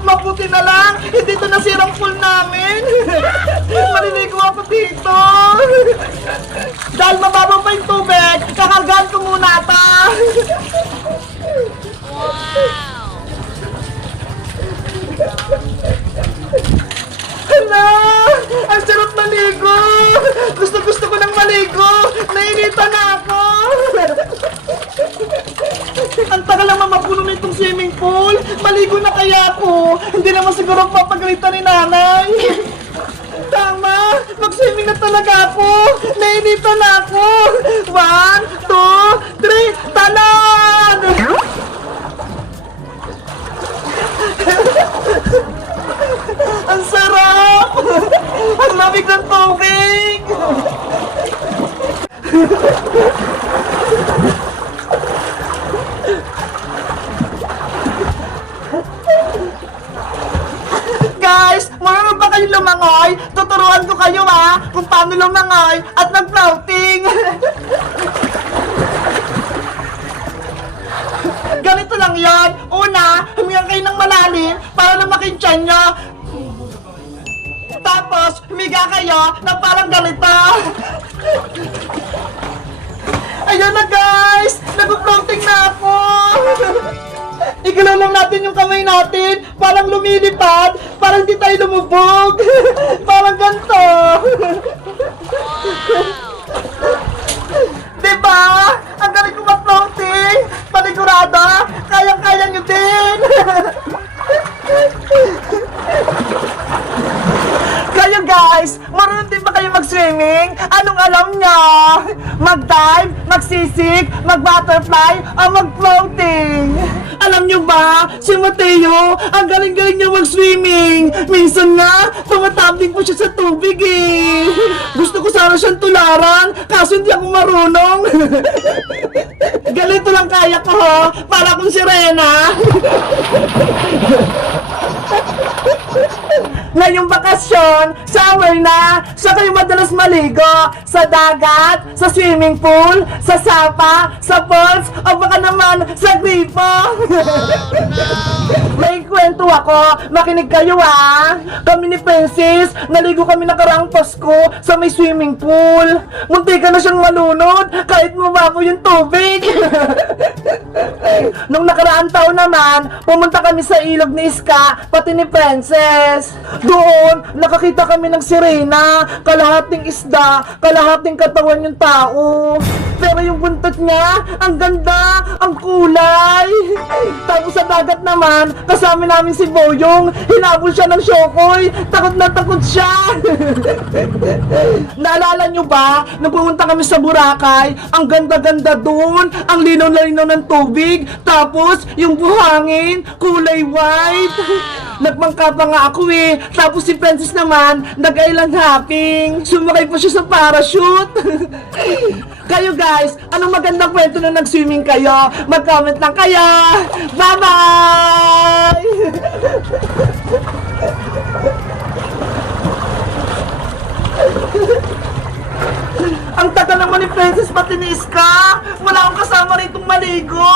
Mabuti na lang, hindi ito nasirang pool namin. Maliligo ako dito. Dahil mababa pa yung tubig, kakargahan ko muna ata. Hala! Ang sarap maligo! Gusto ko ng maligo! Nainita na ako! Ang tagal naman mapuno na itong swimming pool! Maligo na kaya ako! Hindi naman siguro papagalitan ni nanay! Tama! Mag-swimming na talaga ako! Nainita na ako! 1, 2, 3, talon! Ang sarap! Ang lamig ng tubig! Guys, marunong ba kayo lumangoy? Tuturuan ko kayo kung paano lumangoy at mag-floating! Ganito lang yan. Una, huminga kayo ng malalim para lumaki yung tiyan nyo. Tapos, humiga kayo na parang ganito. Ayun na guys! Nag-floating na ako! Igalaw lang natin yung kamay natin. Parang lumilipad. Parang di tayo lumubog. Parang ganito. Diba? Ang galing ko mag-floating. Panigurado, kayang-kaya nyo din. Kayo guys, marunong din ba kayo mag-swimming? Anong alam nyo? Mag-dive, magsisik, mag-butterfly, o mag-floating? Alam nyo ba, si Mateo, ang galing-galing niya mag-swimming. Minsan nga, tumatambling po siya sa tubig eh. Gusto ko sana siyang tularan, kaso hindi ako marunong. Ganito lang kaya ko ho, para akong sirena. Ngayong bakasyon, summer na, saan kayo madalas maligo? Sa dagat, sa swimming pool, sa sapa, sa falls, o baka naman sa gripo? May kwento ako, makinig kayo Kami ni Princess, naligo kami nakaraang Pasko sa may swimming pool. Muntikan na siyang malunod kahit mababaw yung tubig. Nung nakaraang taon naman, pumunta kami sa ilog ni Iska, pati ni Princess. Doon, nakakita kami ng sirena, kalahating isda, kalahating katawan yung tao. Pero yung buntot niya, ang ganda, ang kulay. Tapos sa dagat naman, kasama namin si Boyong, hinabol siya ng Shokoy, takot na takot siya. Naalala nyo ba, nung pumunta kami sa Boracay, ang ganda-ganda doon, ang linaw-linaw ng tubig, tapos yung buhangin, kulay white. Nagmangka pa nga ako tapos si Princess naman, nag-island hopping. Sumakay pa siya sa parachute. Kayo guys, anong magandang kwento na nag-swimming kayo? Mag-comment lang kayo. Bye-bye! Ang tagal naman ni Princess pati ni Iska. Wala akong kasama ritong maligo.